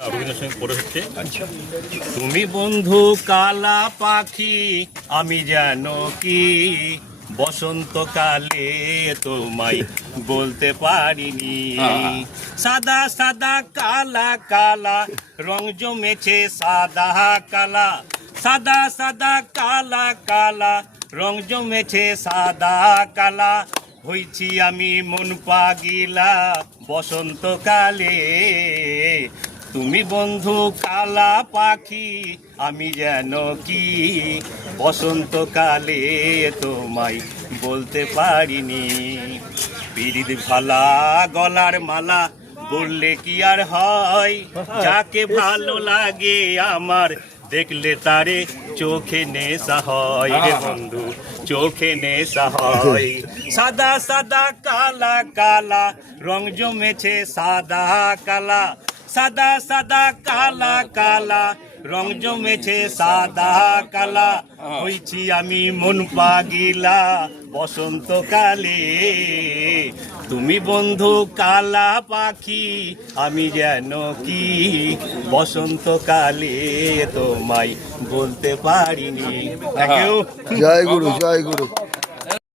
রবীন্দ্রনাথ সঙ্গে পড়ে হচ্ছে। তুমি বন্ধু কালা পাখি, আমি যেন কি বসন্তকালে তোমায় বলতে পারিনি। সাদা সাদা কালা কালা রং জমেছে সাদা কালা, সাদা সাদা কালা কালা রং জমেছে সাদা কালা। হইছি আমি মন পাগিলা বসন্তকালে। তুমি বন্ধু কালা পাখি, আমি যেন কি বসন্তকালে তোমায় বলতে পারিনি। পিরিত ভালা গলার মালা বললে কি আর হয়, যাকে ভালো লাগে আমার দেখলে তারে চোখে নেশা হয় রে বন্ধু, চোখে নেশা হয়। সাদা সাদা কালা কালা রং জমেছে সাদা কালা, সাদা সাদা কালা কালা রং জমেছে সাদা কালা। হইছি আমি মন পাগিলা বসন্তকালে। তুমি বন্ধু কালা পাখি, আমি যেন কি বসন্তকালে তোমায় বলতে পারিনি। Thank you. Joy Guru, Joy Guru.